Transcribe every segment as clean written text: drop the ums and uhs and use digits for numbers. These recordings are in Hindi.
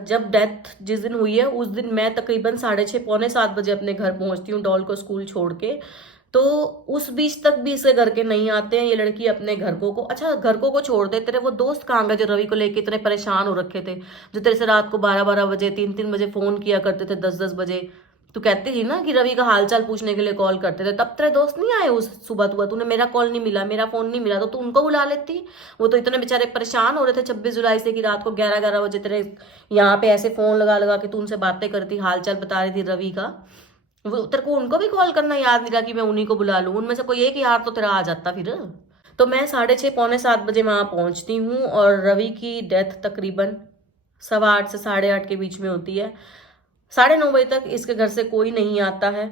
जब डेथ जिस दिन हुई है उस दिन मैं तकरीबन 6:30 पौने 7 बजे अपने घर पहुंचती हूँ डॉल को स्कूल छोड़ के। तो उस बीच तक भी इसके घर के नहीं आते हैं ये लड़की अपने घर को अच्छा घर को छोड़ दे, तेरे वो दोस्त कहाँ गए जो रवि को लेके इतने परेशान हो रखे थे, जो तेरे से रात को 12-12 बजे 3-3 बजे फोन किया करते थे, 10-10 बजे। तू कहती थी ना कि रवि का हालचाल पूछने के लिए कॉल करते थे, तब तेरे दोस्त नहीं आए उस सुबह? तूने मेरा कॉल नहीं मिला, मेरा फोन नहीं मिला, तो तू उनको बुला लेती। वो तो इतने बेचारे परेशान हो रहे थे 26 जुलाई से कि रात को 11-11 बजे तेरे यहाँ पे ऐसे फोन लगा लगा के तू उनसे बातें करती, हालचाल बता रही थी रवि का। वो तेरे को उनको भी कॉल करना याद नहीं रहा कि मैं उन्हीं को बुला लूं? उनमें से कोई एक यार तो तेरा आ जाता फिर। तो मैं 6:30 पौने 7 बजे वहां पहुंचती हूँ और रवि की डेथ तकरीबन 8:15 से 8:30 के बीच में होती है। 9:30 बजे तक इसके घर से कोई नहीं आता है,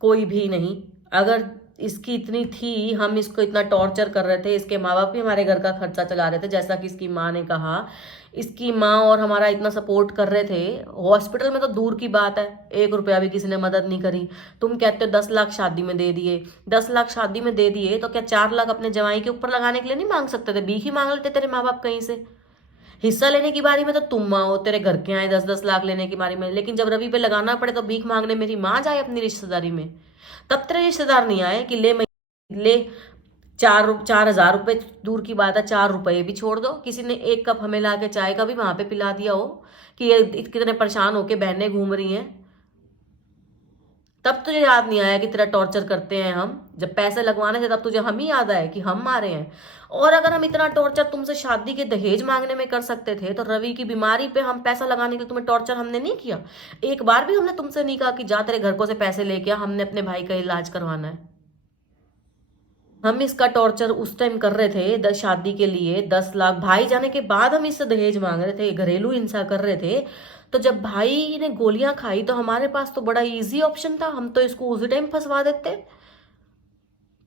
कोई भी नहीं। अगर इसकी इतनी थी, हम इसको इतना टॉर्चर कर रहे थे, इसके माँ बाप भी हमारे घर का खर्चा चला रहे थे, जैसा कि इसकी माँ ने कहा। इसकी माँ और हमारा इतना सपोर्ट कर रहे थे। हॉस्पिटल में तो दूर की बात है, 1 रुपया भी किसी ने मदद नहीं करी। तुम कहते हो 10 लाख शादी में दे दिए, 10 लाख शादी में दे दिए, तो क्या 4 लाख अपने जवाई के ऊपर लगाने के लिए नहीं मांग सकते थे? भीख ही मांग लेते तेरे माँ बाप कहीं से। हिस्सा लेने की बारी में तो तुम आओ, तेरे घर के आए 10-10 लाख लेने की बारी में, लेकिन जब रवि पे लगाना पड़े तो भीख मांगने मेरी माँ जाए अपनी रिश्तेदारी में। तब तेरे रिश्तेदार नहीं आए कि ले 4,000 रुपए दूर की बात है, 4 रुपए भी छोड़ दो, किसी ने 1 कप हमें ला के चाय का भी वहां पे पिला दिया हो कि ये कितने परेशान होके बहनें घूम रही हैं। तब तुझे याद नहीं आया कि तेरा टॉर्चर करते हैं हम? जब पैसे लगवाने थे तब तुझे हम ही याद आए कि हम मारे हैं? और अगर हम इतना टॉर्चर तुमसे शादी के दहेज मांगने में कर सकते थे, तो रवि की बीमारी पे हम पैसा लगाने के लिए तुम्हें टॉर्चर हमने नहीं किया? एक बार भी हमने तुमसे नहीं कहा कि जा तेरे घर को से पैसे लेके आ, हमने अपने भाई का इलाज करवाना है? हम इसका टॉर्चर उस टाइम कर रहे थे शादी के लिए, 10 लाख भाई जाने के बाद हम इससे दहेज मांग रहे थे, घरेलू हिंसा कर रहे थे। तो जब भाई ने गोलियां खाई तो हमारे पास तो बड़ा इजी ऑप्शन था, हम तो इसको उसी टाइम फंसवा देते।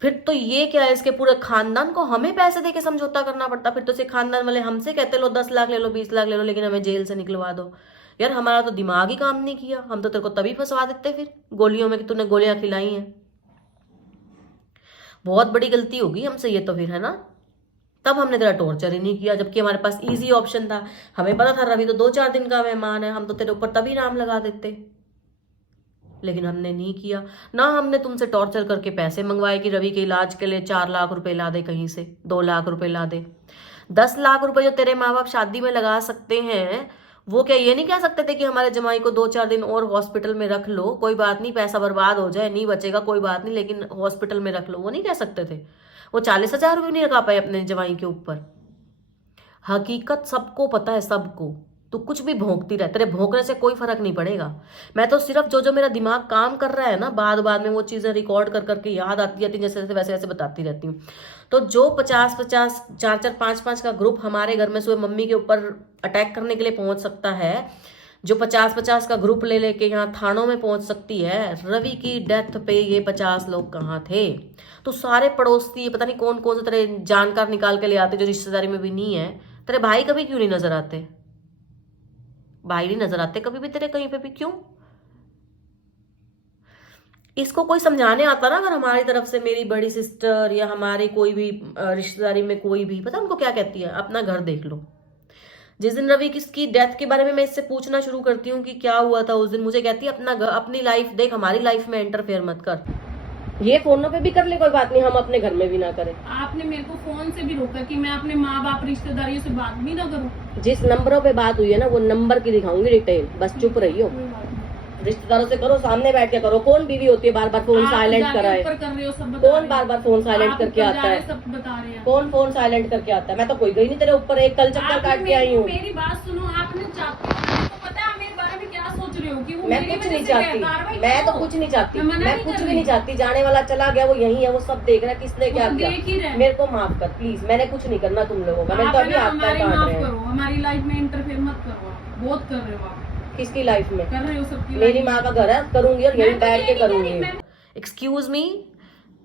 फिर तो ये क्या है, इसके पूरे खानदान को हमें पैसे देके समझौता करना पड़ता। फिर तो इसे खानदान वाले हमसे कहते लो 10 लाख ले लो, 20 लाख ले लो, लेकिन हमें जेल से निकलवा दो। यार हमारा तो दिमाग ही काम नहीं किया, हम तो तेरे को तभी फंसवा देते फिर गोलियों में कि तूने गोलियां खिलाई हैं। बहुत बड़ी गलती होगी हमसे ये तो फिर, है ना? तब हमने तेरा टॉर्चर ही नहीं किया, जबकि हमारे पास इजी ऑप्शन था। हमें पता था रवि तो 2-4 दिन का मेहमान है, हम तो तेरे ऊपर तभी नाम लगा देते, लेकिन हमने नहीं किया। ना हमने तुमसे टॉर्चर करके पैसे मंगवाए कि रवि के इलाज के लिए 4 लाख रुपए ला दे, कहीं से 2 लाख रुपए ला दे। 10 लाख रुपए जो तेरे माँ बाप शादी में लगा सकते हैं, वो क्या ये नहीं कह सकते थे कि हमारे जमाई को 2-4 दिन और हॉस्पिटल में रख लो, कोई बात नहीं, पैसा बर्बाद हो जाए नहीं बचेगा कोई बात नहीं, लेकिन हॉस्पिटल में रख लो? वो नहीं कह सकते थे? वो 40,000 रुपये नहीं लगा पाए अपने जमाई के ऊपर। हकीकत सबको पता है, सबको। तू कुछ भी भौंकती रह, तेरे भौंकने से कोई फर्क नहीं पड़ेगा। मैं तो सिर्फ जो जो मेरा दिमाग काम कर रहा है ना, बाद बाद में वो चीजें रिकॉर्ड कर करके याद आती रहती, जैसे जैसे वैसे वैसे बताती रहती हूँ। तो जो 50-50, 4-4, 5-5 का ग्रुप हमारे घर में सुबह मम्मी के ऊपर अटैक करने के लिए पहुंच सकता है, जो 50-50 का ग्रुप ले लेके यहाँ थानों में पहुंच सकती है, रवि की डेथ पे ये 50 लोग कहाँ थे? तो सारे पड़ोसी पता नहीं कौन कौन से तेरे जानकार निकाल के ले आते जो रिश्तेदारी में भी नहीं है। तेरे भाई कभी क्यों नहीं नजर आते? भाई नहीं नजर आते कभी भी तेरे कहीं पे भी, क्यों? इसको कोई समझाने आता ना अगर हमारी तरफ से, मेरी बड़ी सिस्टर या हमारे कोई भी रिश्तेदारी में कोई भी, पता उनको क्या कहती है? अपना घर देख लो। जिस दिन रवि किसकी डेथ के बारे में मैं इससे पूछना शुरू करती हूँ कि क्या हुआ था उस दिन, मुझे कहती है अपना घर, अपनी लाइफ देख, हमारी लाइफ में इंटरफेयर मत कर। ये फोनों पे भी कर ले कोई बात नहीं, हम अपने घर में भी ना करें। आपने मेरे को फोन से भी रोका कि मैं अपने माँ बाप रिश्तेदारियों से बात भी ना करूं। जिस नंबरों पे बात हुई है ना, वो नंबर की दिखाऊंगी डिटेल, बस चुप रहियो। रिश्तेदारों से करो, सामने बैठ के करो। कौन बीवी होती है बार बार फोन साइलेंट कराए? कौन बार बार फोन साइलेंट करके आता है? सब बता रहे हैं। कौन फोन साइलेंट करके आता है? मैं तो कोई गई नहीं तेरे ऊपर, एक कल चक्कर काट के आई हूँ। मेरी बात सुनो, आपने पता है मेरे बारे में क्या सोच रहे हो कि वो मैं कुछ नहीं चाहती, मैं तो कुछ नहीं चाहती, मैं कुछ भी नहीं चाहती। जाने वाला चला गया, वो यही है, वो सब देख रहा है किसने क्या किया। मेरे को माफ कर प्लीज, मैंने कुछ नहीं करना तुम लोगों का। मैं तो अभी हाथ पैर काट रहे हैं। हमारी लाइफ में इंटरफेयर मत करो, बहुत कर रहे हो आप। किसकी लाइफ में? कर रहे हो सबकी। मेरी माँ का घर है, करूंगी और यही बैठ के करूंगी। एक्सक्यूज मी,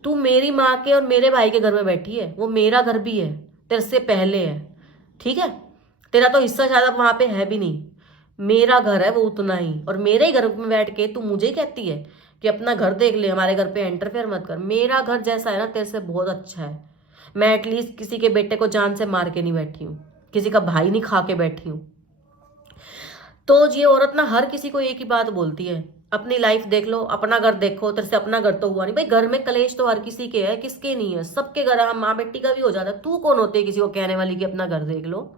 तू मेरी माँ के और मेरे भाई के घर में बैठी है, वो मेरा घर भी है, तेरे से पहले है, ठीक है? तेरा तो हिस्सा शायद अब वहां पे है भी नहीं, मेरा घर है वो उतना ही। और मेरे ही घर में बैठ के तू मुझे कहती है कि अपना घर देख ले, हमारे घर पे इंटरफेयर मत कर। मेरा घर जैसा है ना तेरे से बहुत अच्छा है। मैं एटलीस्ट किसी के बेटे को जान से मार के नहीं बैठी हूँ, किसी का भाई नहीं खा के बैठी हूँ। तो ये औरत ना हर किसी को एक ही बात बोलती है, अपनी लाइफ देख लो, अपना घर देखो, तेरे से अपना घर तो हुआ नहीं। भाई घर में कलेश तो हर किसी के है, किसके नहीं है, सबके घर। हम माँ बेटी का भी हो जाता है। तू कौन होती है किसी को कहने वाली कि अपना घर देख लो?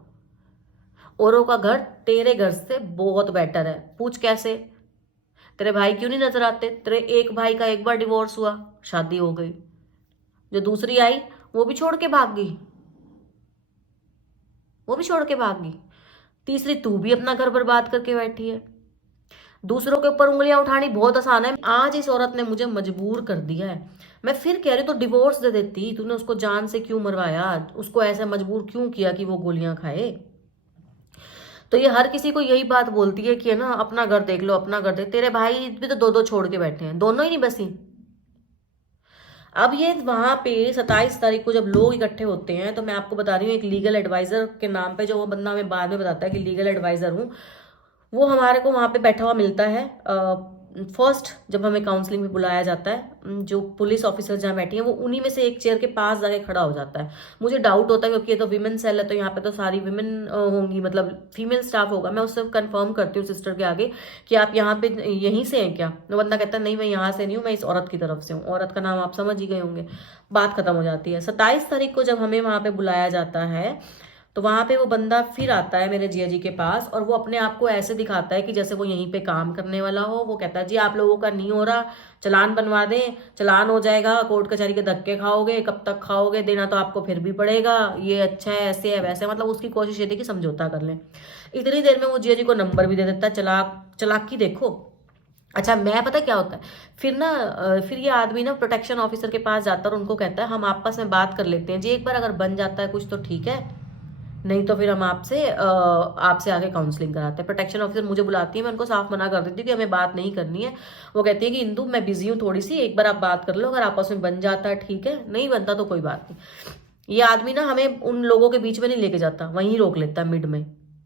औरों का घर तेरे घर से बहुत बेटर है। पूछ कैसे? तेरे भाई क्यों नहीं नजर आते? तेरे एक भाई का एक बार डिवोर्स हुआ, शादी हो गई, जो दूसरी आई वो भी छोड़ के भाग गई, वो भी छोड़ के भाग गई। तीसरी तू भी अपना घर बर्बाद करके बैठी है। दूसरों के ऊपर उंगलियां उठानी बहुत आसान है। आज इस औरत ने मुझे मजबूर कर दिया है। मैं फिर कह रही तो डिवोर्स दे देती। तूने उसको जान से क्यों मरवाया? उसको ऐसे मजबूर क्यों किया कि वो गोलियां खाए? तो ये हर किसी को यही बात बोलती है कि है ना, अपना घर देख लो, अपना घर देख। तेरे भाई भी तो दो दो छोड़ के बैठे हैं, दोनों ही नहीं बसी। अब ये वहां पे 27 तारीख को जब लोग इकट्ठे होते हैं, तो मैं आपको बता रही हूँ, एक लीगल एडवाइजर के नाम पे, जो वो बंदा हमें बाद में बताता है कि लीगल एडवाइजर हूँ, वो हमारे को वहां पे बैठा हुआ मिलता है। फर्स्ट जब हमें काउंसलिंग में बुलाया जाता है, जो पुलिस ऑफिसर जहाँ बैठी हैं, वो उन्हीं में से एक चेयर के पास जाके खड़ा हो जाता है। मुझे डाउट होता है क्योंकि ये तो विमेन सेल है, तो यहाँ पे तो सारी विमेन होंगी, मतलब फीमेल स्टाफ होगा। मैं उससे कंफर्म करती हूँ सिस्टर के आगे कि आप यहाँ पे यहीं से हैं क्या? तो बंदा कहता है नहीं, मैं यहाँ से नहीं हूँ, मैं इस औरत की तरफ से हूँ। औरत का नाम आप समझ ही गए होंगे। बात खत्म हो जाती है। 27 तारीख को जब हमें वहां पे बुलाया जाता है, तो वहां पे वो बंदा फिर आता है मेरे जिया जी के पास, और वो अपने आप को ऐसे दिखाता है कि जैसे वो यहीं पे काम करने वाला हो। वो कहता है जी आप लोगों का नहीं हो रहा, चलान बनवा दें, चलान हो जाएगा, कोर्ट कचहरी के धक्के खाओगे, कब तक खाओगे, देना तो आपको फिर भी पड़ेगा, ये अच्छा है, ऐसे है वैसे है। मतलब उसकी कोशिश ये थी कि समझौता कर लें। इतनी देर में वो जिया जी को नंबर भी दे देता है। चालाकी देखो। अच्छा, मैं पता क्या होता है फिर ना, फिर ये आदमी ना प्रोटेक्शन ऑफिसर के पास जाता है और उनको कहता है हम आपस में बात कर लेते हैं जी, एक बार अगर बन जाता है कुछ तो ठीक है, नहीं तो फिर हम आपसे आगे काउंसलिंग कराते हैं। प्रोटेक्शन ऑफिसर मुझे बुलाती है, मैं उनको साफ मना कर देती हूँ कि हमें बात नहीं करनी है। वो कहती है कि इंदु मैं बिजी हूँ थोड़ी सी, एक बार आप बात कर लो, अगर आपस में बन जाता है ठीक है, नहीं बनता तो कोई बात नहीं। ये आदमी ना हमें उन लोगों के बीच में नहीं लेके जाता, वहीं रोक लेता है मिड में।